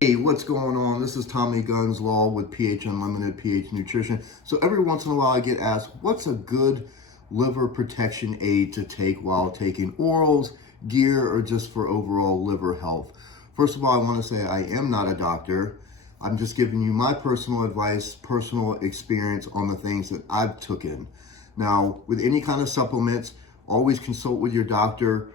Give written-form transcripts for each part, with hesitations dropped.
Hey, what's going on? This is Tommy Gunslaw with pH Unlimited pH Nutrition. So every once in a while I get asked, what's a good liver protection aid to take while taking orals, gear, or just for overall liver health? First of all, I want to say I am not a doctor. I'm just giving you my personal advice, personal experience on the things that I've taken. Now, with any kind of supplements, always consult with your doctor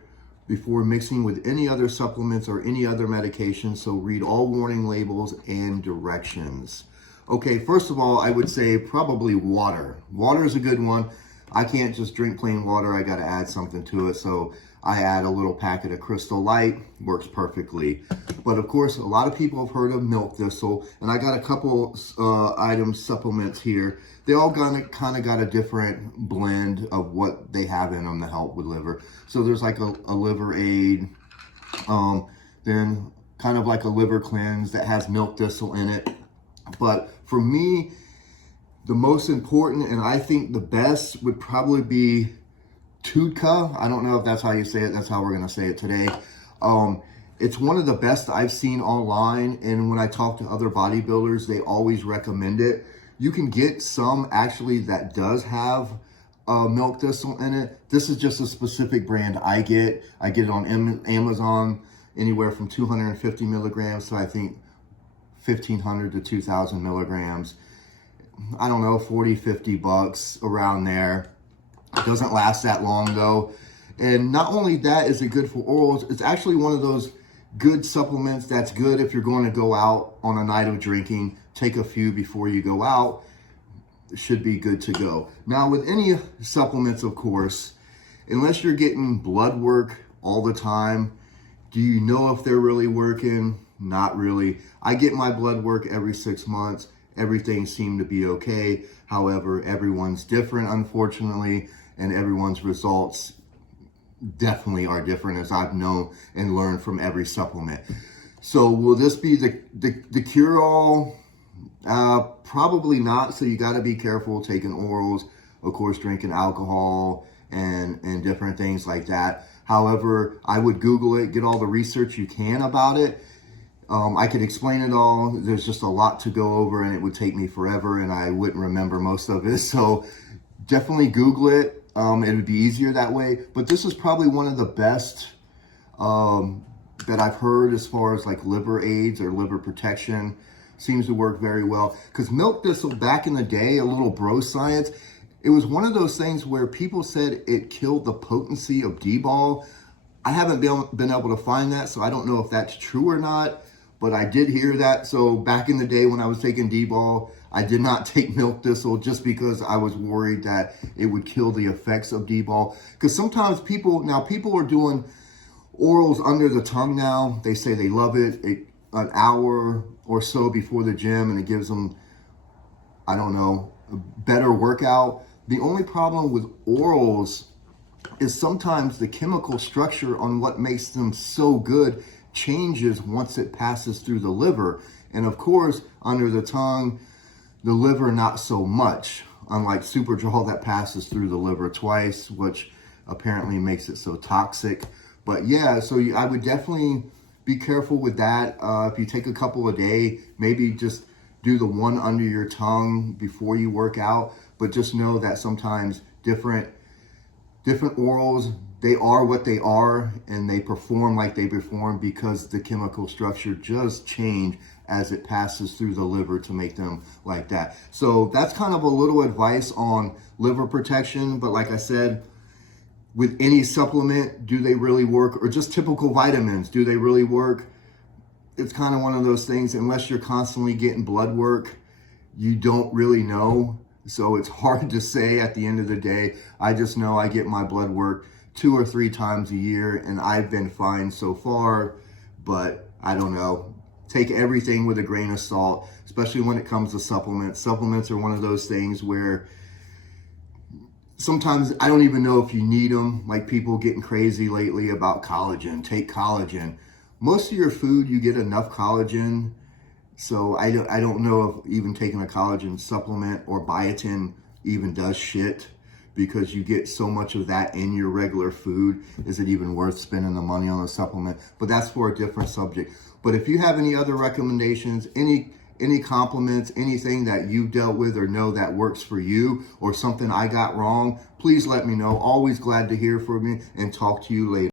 before mixing with any other supplements or any other medication. So read all warning labels and directions. Okay, first of all, I would say probably water. Water is a good one. I can't just drink plain water. I got to add something to it. So I add a little packet of Crystal Light, works perfectly. But of course, a lot of people have heard of milk thistle, and I got a couple supplements here. They all kind of got a different blend of what they have in them to help with liver. So there's like a liver aid, then kind of like a liver cleanse that has milk thistle in it. But for me, the most important, and I think the best, would probably be Tudca. I don't know if that's how you say it. That's how we're going to say it today. It's one of the best I've seen online, and when I talk to other bodybuilders, they always recommend it. You can get some actually that does have milk thistle in it. This is just a specific brand I get. I get it on Amazon, anywhere from 250 milligrams to I think 1,500 to 2,000 milligrams. I don't know, 40, 50 bucks, around there. It doesn't last that long though. And not only that is it good for orals, it's actually one of those good supplements that's good if you're going to go out on a night of drinking. Take a few before you go out. It should be good to go. Now with any supplements, of course, unless you're getting blood work all the time, do you know if they're really working? Not really. I get my blood work every 6 months. Everything seemed to be okay. However, everyone's different, unfortunately, and everyone's results definitely are different, as I've known and learned from every supplement. So will this be the cure-all? Probably not. So you got to be careful taking orals, of course, drinking alcohol and different things like that. However, I would Google it, get all the research you can about it. I could explain it all. There's just a lot to go over, and it would take me forever, and I wouldn't remember most of it. So definitely Google it. It would be easier that way. But this is probably one of the best that I've heard as far as like liver aids or liver protection. Seems to work very well. Because milk thistle, back in the day, a little bro science, it was one of those things where people said it killed the potency of D-bol. I haven't been able to find that, so I don't know if that's true or not. But I did hear that. So back in the day when I was taking D-bol, I did not take milk thistle just because I was worried that it would kill the effects of D-bol. Because sometimes people are doing orals under the tongue now. They say they love it. An hour or so before the gym, and it gives them, I don't know, a better workout. The only problem with orals is sometimes the chemical structure on what makes them so good changes once it passes through the liver. And of course, under the tongue, the liver not so much, unlike Superdrol that passes through the liver twice, which apparently makes it so toxic. But yeah, so I would definitely be careful with that. If you take a couple a day, maybe just do the one under your tongue before you work out. But just know that sometimes different orals, they are what they are, and they perform like they perform because the chemical structure just change as it passes through the liver to make them like that. So that's kind of a little advice on liver protection. But like I said, with any supplement, do they really work? Or just typical vitamins, do they really work? It's kind of one of those things, unless you're constantly getting blood work, you don't really know. So it's hard to say at the end of the day. I just know I get my blood work 2 or 3 times a year, and I've been fine so far. But I don't know. Take everything with a grain of salt, especially when it comes to supplements. Supplements are one of those things where sometimes I don't even know if you need them. Like people getting crazy lately about collagen. Take collagen. Most of your food, you get enough collagen. So I don't know if even taking a collagen supplement or biotin even does shit. because you get so much of that in your regular food. Is it even worth spending the money on a supplement? But that's for a different subject. But if you have any other recommendations, any compliments, anything that you've dealt with or know that works for you, or something I got wrong, please let me know. Always glad to hear from you and talk to you later.